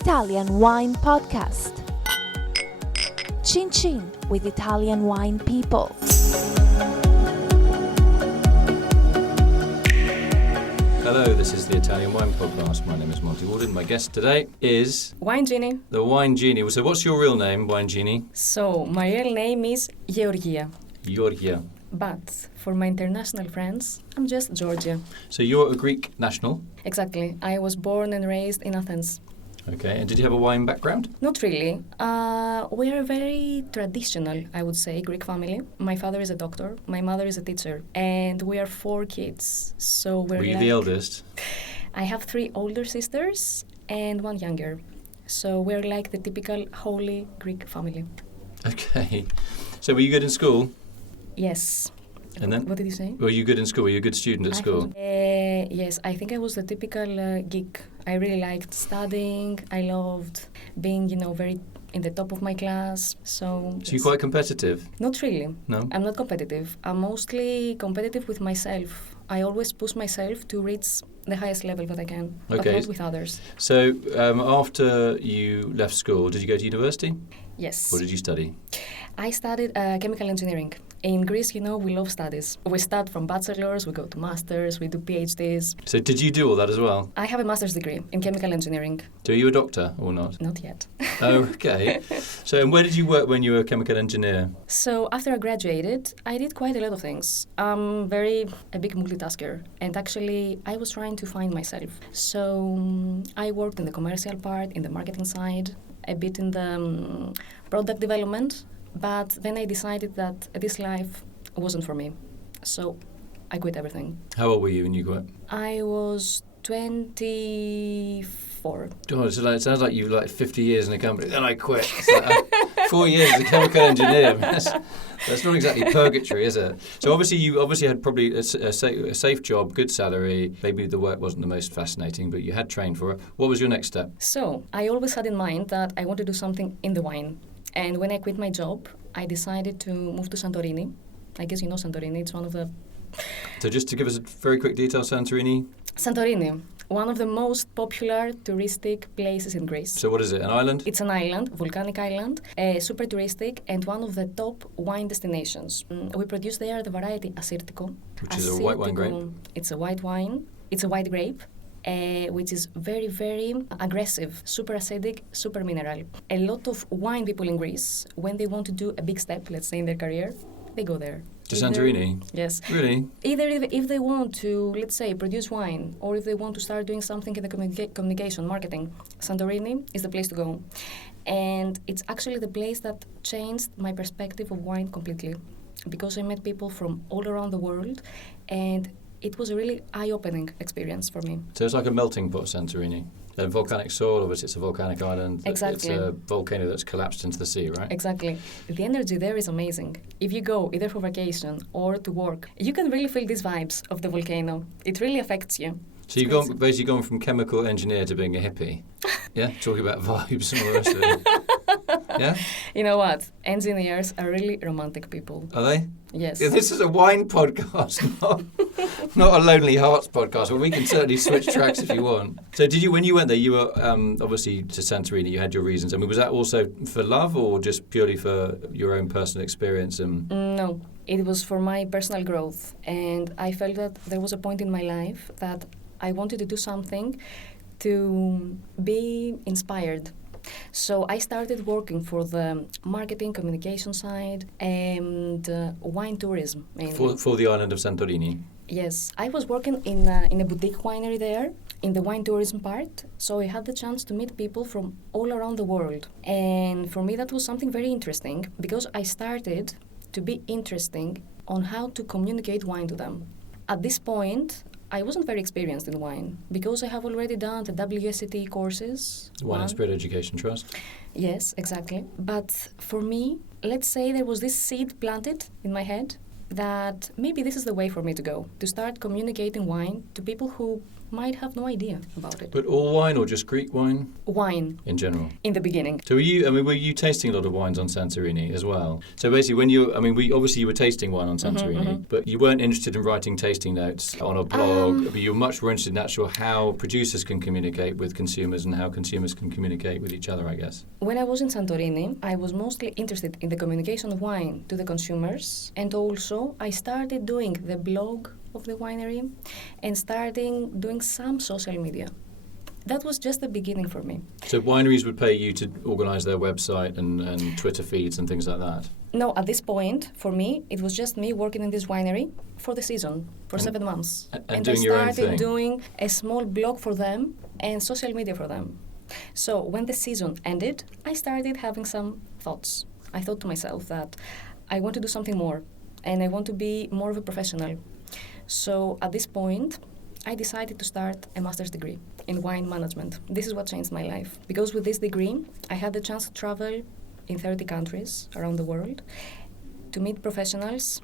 Italian Wine Podcast. Chin Chin with Italian wine people. Hello, this is the Italian Wine Podcast. My name is Monty Waldin. My guest today is... Wine Gini. The Wine Gini. So what's your real name, Wine Gini? So, my real name is Georgia. Georgia. But for my international friends, I'm just Georgia. So you're a Greek national? Exactly. I was born and raised in Athens. Okay, and did you have a wine background? Not really. We are a very traditional, I would say, Greek family. My father is a doctor, my mother is a teacher, and we are 4 kids. So Were you the eldest? I have 3 older sisters and 1 younger. So we're like the typical holy Greek family. Okay. So were you good in school? Yes. And then? What did you say? Were you good in school? Were you a good student at school? Yes, I think I was the typical geek. I really liked studying. I loved being, very in the top of my class. So you're quite competitive? Not really. No? I'm not competitive. I'm mostly competitive with myself. I always push myself to reach the highest level that I can, but not with others. So after you left school, did you go to university? Yes. What did you study? I studied chemical engineering. In Greece, we love studies. We start from bachelor's, we go to masters, we do PhDs. So did you do all that as well? I have a master's degree in chemical engineering. So are you a doctor or not? Not yet. Oh, okay. So and where did you work when you were a chemical engineer? So after I graduated, I did quite a lot of things. I'm a big multitasker. And actually, I was trying to find myself. So I worked in the commercial part, in the marketing side, a bit in the product development. But then I decided that this life wasn't for me. So I quit everything. How old were you when you quit? I was 24. God, it sounds like you've 50 years in a company. Then I quit. It's like, 4 years as a chemical engineer. That's not exactly purgatory, is it? So you had probably a safe job, good salary. Maybe the work wasn't the most fascinating, but you had trained for it. What was your next step? So I always had in mind that I want to do something in the wine. And when I quit my job, I decided to move to Santorini. I guess you know Santorini. It's one of the... So just to give us a very quick detail, Santorini? Santorini, one of the most popular touristic places in Greece. So what is it, an island? It's an island, volcanic island, super touristic, and one of the top wine destinations. We produce there the variety Assyrtiko. Which is a white wine grape? It's a white wine. It's a white grape. Which is very, very aggressive, super acidic, super mineral. A lot of wine people in Greece, when they want to do a big step, let's say in their career, they go there. To Santorini? Yes. Really? Either if they want to, let's say, produce wine, or if they want to start doing something in the communication, marketing, Santorini is the place to go. And it's actually the place that changed my perspective of wine completely. Because I met people from all around the world, and it was a really eye-opening experience for me. So it's like a melting pot, Santorini. A volcanic soil, obviously it's a volcanic island. Exactly. It's a volcano that's collapsed into the sea, right? Exactly. The energy there is amazing. If you go either for vacation or to work, you can really feel these vibes of the volcano. It really affects you. So you've basically gone from chemical engineer to being a hippie. Yeah? Talking about vibes and all the rest of it. Yeah? You know what? Engineers are really romantic people. Are they? Yes. Yeah, this is a wine podcast, not a Lonely Hearts podcast, but we can certainly switch tracks if you want. So when you went there, you were obviously to Santorini, you had your reasons. I mean, was that also for love or just purely for your own personal experience? No, it was for my personal growth. And I felt that there was a point in my life that I wanted to do something to be inspired. So I started working for the marketing, communication side, and wine tourism. Mainly. For the island of Santorini? Yes. I was working in a boutique winery there, in the wine tourism part. So I had the chance to meet people from all around the world. And for me, that was something very interesting because I started to be interesting on how to communicate wine to them. At this point, I wasn't very experienced in wine because I have already done the WSET courses. Wine and Spirit Education Trust? Yes, exactly. But for me, let's say there was this seed planted in my head that maybe this is the way for me to go, to start communicating wine to people who might have no idea about it. But all wine or just Greek wine? Wine. In general? In the beginning. So were you tasting a lot of wines on Santorini as well? So basically obviously you were tasting wine on Santorini, but you weren't interested in writing tasting notes on a blog, but you were much more interested in actual how producers can communicate with consumers and how consumers can communicate with each other, I guess. When I was in Santorini, I was mostly interested in the communication of wine to the consumers, and also I started doing the blog of the winery and starting doing some social media. That was just the beginning for me. So wineries would pay you to organise their website and Twitter feeds and things like that? No, at this point, for me, it was just me working in this winery for the season, for 7 months. And doing your own thing. I started doing a small blog for them and social media for them. So when the season ended, I started having some thoughts. I thought to myself that I want to do something more and I want to be more of a professional. So at this point, I decided to start a master's degree in wine management. This is what changed my life. Because with this degree, I had the chance to travel in 30 countries around the world, to meet professionals,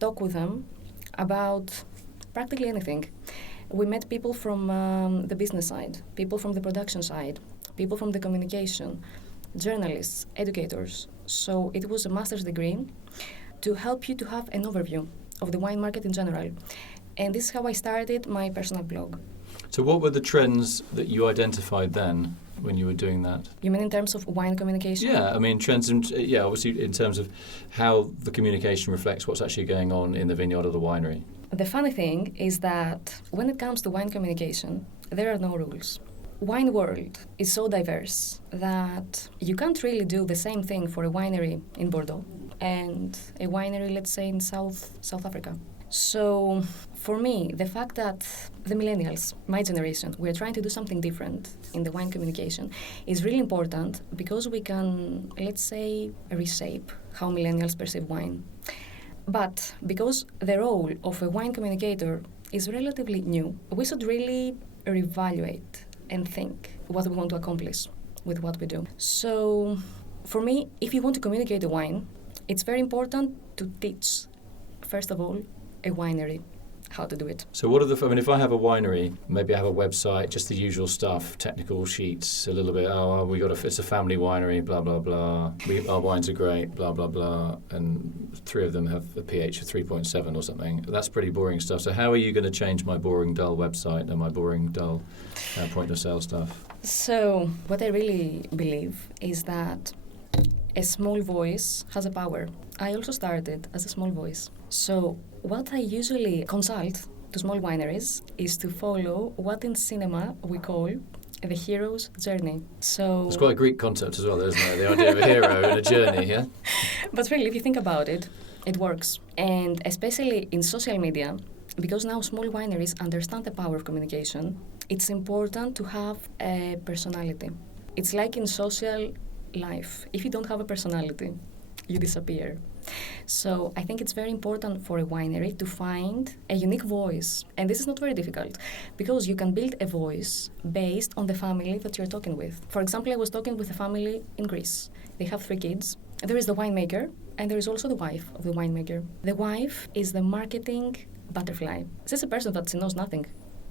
talk with them about practically anything. We met people from the business side, people from the production side, people from the communication, journalists, educators. So it was a master's degree to help you to have an overview of the wine market in general. And this is how I started my personal blog. So what were the trends that you identified then when you were doing that? You mean in terms of wine communication? Yeah, I mean trends, obviously in terms of how the communication reflects what's actually going on in the vineyard or the winery. The funny thing is that when it comes to wine communication, there are no rules. Wine world is so diverse that you can't really do the same thing for a winery in Bordeaux and a winery, let's say, in South Africa. So for me, the fact that the millennials, my generation, we're trying to do something different in the wine communication is really important because we can, let's say, reshape how millennials perceive wine. But because the role of a wine communicator is relatively new, we should really reevaluate and think what we want to accomplish with what we do. So for me, if you want to communicate a wine, it's very important to teach, first of all, a winery how to do it. So what are if I have a winery, maybe I have a website, just the usual stuff, technical sheets, a little bit, it's a family winery, blah, blah, blah. Our wines are great, blah, blah, blah. And 3 of them have a pH of 3.7 or something. That's pretty boring stuff. So how are you going to change my boring, dull website and my boring, dull point of sale stuff? So what I really believe is that a small voice has a power. I also started as a small voice. So what I usually consult to small wineries is to follow what in cinema we call the hero's journey. So it's quite a Greek concept as well, isn't it? The idea of a hero and a journey, yeah? But really, if you think about it, it works. And especially in social media, because now small wineries understand the power of communication, it's important to have a personality. It's like in social life. If you don't have a personality, you disappear. So I think it's very important for a winery to find a unique voice. And this is not very difficult because you can build a voice based on the family that you're talking with. For example, I was talking with a family in Greece. They have 3 kids. There is the winemaker and there is also the wife of the winemaker. The wife is the marketing butterfly. She's a person that she knows nothing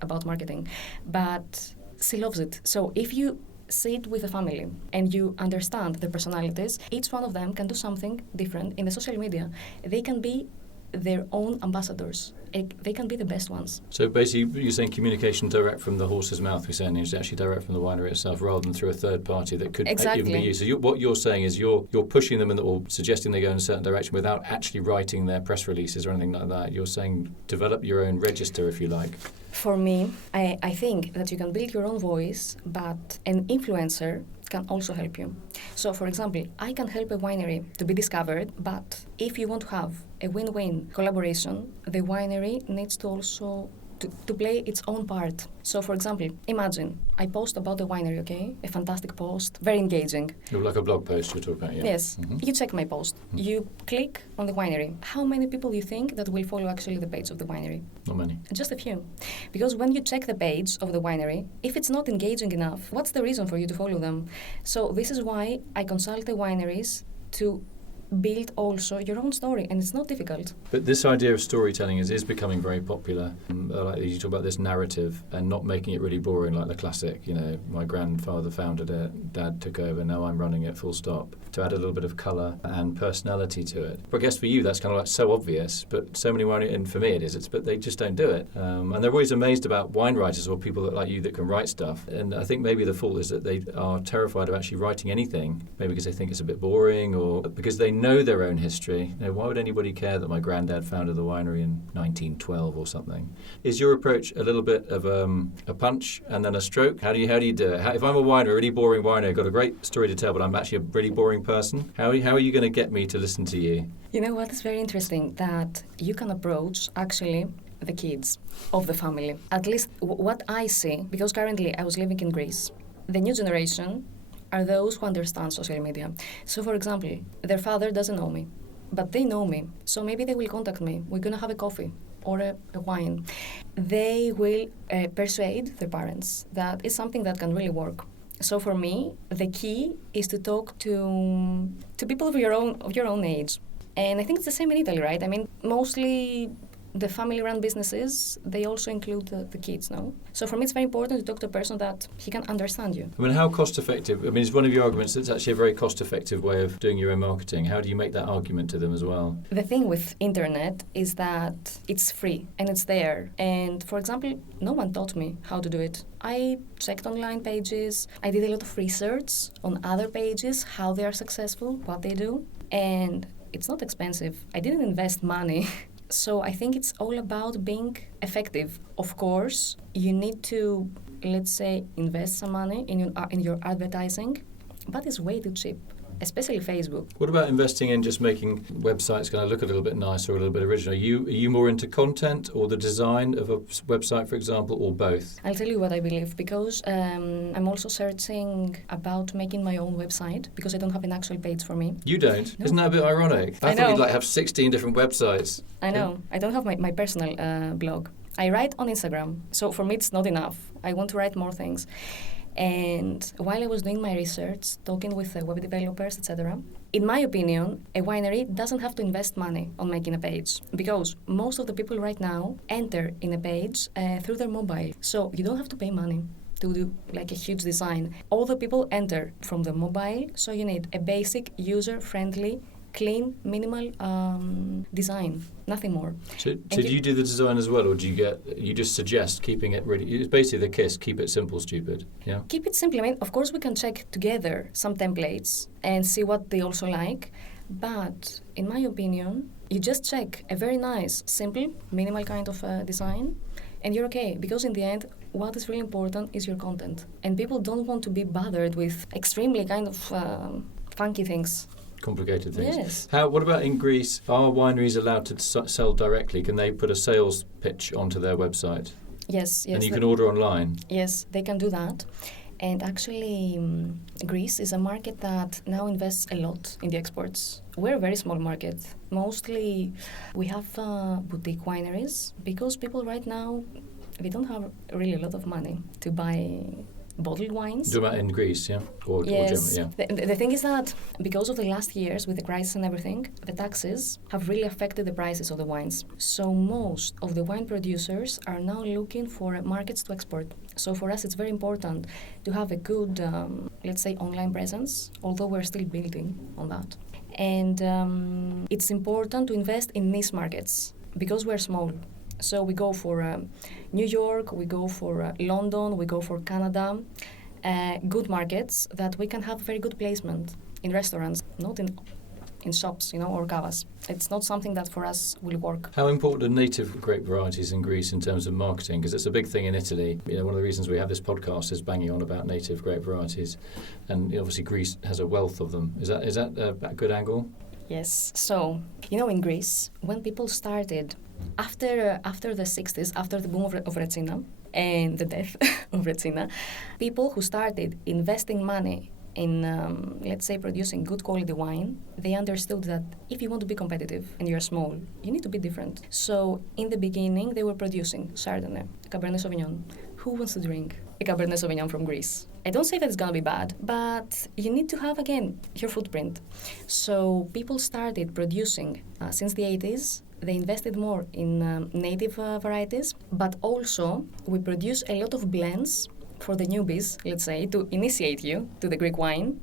about marketing, but she loves it. So if you sit with a family and you understand their personalities, each one of them can do something different in the social media. They can be their own ambassadors. They can be the best ones. So basically you're saying communication direct from the horse's mouth, we're saying is actually direct from the winery itself rather than through a third party that could even be used. So what you're saying is you're pushing them or suggesting they go in a certain direction without actually writing their press releases or anything like that. You're saying develop your own register, if you like. For me, I think that you can build your own voice, but an influencer can also help you. So, for example, I can help a winery to be discovered, but if you want to have a win-win collaboration, the winery needs to also to play its own part. So, for example, imagine I post about the winery, okay? A fantastic post, very engaging. Like a blog post you're talking about, yeah. Yes. Mm-hmm. You check my post. Mm-hmm. You click on the winery. How many people do you think that will follow actually the page of the winery? Not many. Just a few. Because when you check the page of the winery, if it's not engaging enough, what's the reason for you to follow them? So this is why I consult the wineries to build also your own story, and it's not difficult. But this idea of storytelling is becoming very popular. Like you talk about this narrative and not making it really boring, like the classic, my grandfather founded it, dad took over, now I'm running it, full stop. To add a little bit of colour and personality to it. But I guess for you that's kind of like so obvious, but so many wine, and for me it is, but they just don't do it. And they're always amazed about wine writers or people like you that can write stuff. And I think maybe the fault is that they are terrified of actually writing anything, maybe because they think it's a bit boring or because they know their own history. Why would anybody care that my granddad founded the winery in 1912 or something? Is your approach a little bit of a punch and then a stroke? How do you do it? If I'm a winer, a really boring winer, I've got a great story to tell, but I'm actually a really boring person, how are you going to get me to listen to you? You know what is very interesting? That you can approach actually the kids of the family. At least what I see, because currently I was living in Greece, the new generation are those who understand social media. So for example, their father doesn't know me, but they know me. So maybe they will contact me. We're going to have a coffee or a wine. They will persuade their parents that it's something that can really work. So for me, the key is to talk to people of your own age. And I think it's the same in Italy, right? I mean, mostly the family-run businesses, they also include the kids, no? So for me, it's very important to talk to a person that he can understand you. I mean, how cost-effective? I mean, it's one of your arguments that it's actually a very cost-effective way of doing your own marketing. How do you make that argument to them as well? The thing with internet is that it's free and it's there. And for example, no one taught me how to do it. I checked online pages. I did a lot of research on other pages, how they are successful, what they do. And it's not expensive. I didn't invest money. So I think it's all about being effective. Of course, you need to, let's say, invest some money in your advertising, but it's way too cheap, especially Facebook. What about investing in just making websites going to look a little bit nicer or a little bit original? Are you more into content or the design of a website, for example, or both? I'll tell you what I believe, because I'm also searching about making my own website, because I don't have an actual page for me. You don't? No. Isn't that a bit ironic? I thought you'd have 16 different websites. I know. I don't have my personal blog. I write on Instagram, so for me it's not enough. I want to write more things. And while I was doing my research, talking with web developers, etc., in my opinion, a winery doesn't have to invest money on making a page, because most of the people right now enter in a page through their mobile. So you don't have to pay money to do like a huge design. All the people enter from the mobile, so you need a basic, user-friendly, clean, minimal design, nothing more. So do you do the design as well, or do you just suggest keeping it really? It's basically the KISS: keep it simple, stupid. Yeah. Keep it simple. I mean, of course, we can check together some templates and see what they also like. But in my opinion, you just check a very nice, simple, minimal kind of design, and you're okay. Because in the end, what is really important is your content, and people don't want to be bothered with extremely kind of funky things. Complicated things. Yes. What about in Greece? Are wineries allowed to sell directly? Can they put a sales pitch onto their website? Yes. And you can order online? Yes, they can do that. And actually, Greece is a market that now invests a lot in the exports. We're a very small market. Mostly, we have boutique wineries, because people right now, they don't have really a lot of money to buy bottled wines. Do that in Greece, yeah? Or yes. Germany, yeah. The thing is that because of the last years with the crisis and everything, the taxes have really affected the prices of the wines. So most of the wine producers are now looking for markets to export. So for us, it's very important to have a good, let's say, online presence, although we're still building on that. And it's important to invest in niche markets because we're small. So we go for New York, we go for London, we go for Canada, good markets that we can have very good placement in restaurants, not in shops, or cavas. It's not something that for us will work. How important are native grape varieties in Greece in terms of marketing? Because it's a big thing in Italy. One of the reasons we have this podcast is banging on about native grape varieties, and obviously Greece has a wealth of them. Is that a good angle? Yes. So in Greece, when people started after the 60s, after the boom of Retsina and the death of Retsina, people who started investing money in, let's say, producing good quality wine, they understood that if you want to be competitive and you're small, you need to be different. So in the beginning, they were producing Chardonnay, Cabernet Sauvignon, who wants to drink a Cabernet Sauvignon from Greece? I don't say that it's gonna be bad, but you need to have, again, your footprint. So people started producing since the 80s. They invested more in native varieties, but also we produce a lot of blends for the newbies, let's say, to initiate you to the Greek wine.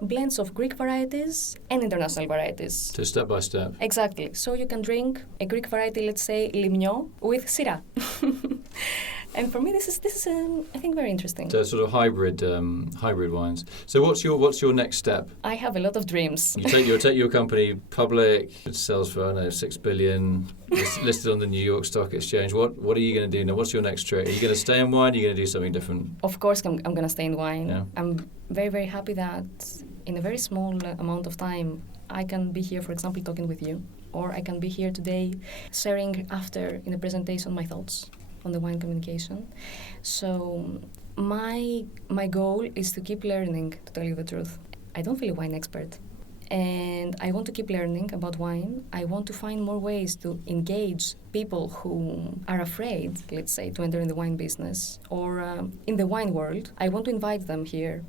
Blends of Greek varieties and international varieties. So step by step. Exactly. So you can drink a Greek variety, let's say, Limnio, with Syrah. And for me, this is I think, very interesting. So sort of hybrid wines. So what's your next step? I have a lot of dreams. You take your company public. It sells for, I don't know, $6 billion. It's listed on the New York Stock Exchange. What are you going to do now? What's your next trick? Are you going to stay in wine? Are you going to do something different? Of course, I'm going to stay in wine. Yeah. I'm very, very happy that in a very small amount of time, I can be here, for example, talking with you, or I can be here today sharing after in a presentation my thoughts on the wine communication. So my goal is to keep learning, to tell you the truth. I don't feel a wine expert. And I want to keep learning about wine. I want to find more ways to engage people who are afraid, let's say, to enter in the wine business or in the wine world. I want to invite them here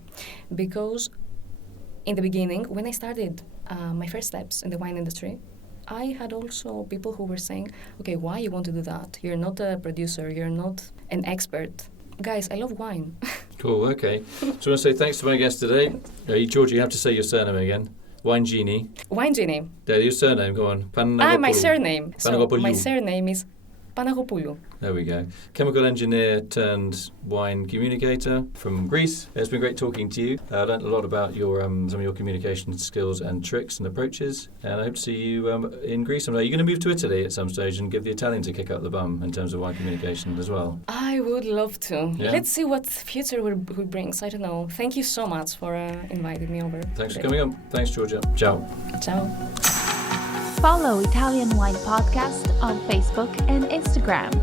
because in the beginning, when I started my first steps in the wine industry, I had also people who were saying, okay, why you want to do that? You're not a producer, you're not an expert. Guys, I love wine. Cool, okay. So I want to say thanks to my guest today. Georgia, you have to say your surname again. Wine Gini. Wine Gini. Yeah, your surname, go on. Panagopoulou. My surname. So Panagopoulou. my surname is Panagopoulou. There we go. Chemical engineer turned wine communicator from Greece. It's been great talking to you. I learned a lot about your some of your communication skills and tricks and approaches. And I hope to see you in Greece someday. Are you going to move to Italy at some stage and give the Italians a kick up the bum in terms of wine communication as well? I would love to. Yeah. Let's see what future will brings. I don't know. Thank you so much for inviting me over. Thanks for today. coming on. Thanks, Georgia. Ciao. Ciao. Follow Italian Wine Podcast on Facebook and Instagram.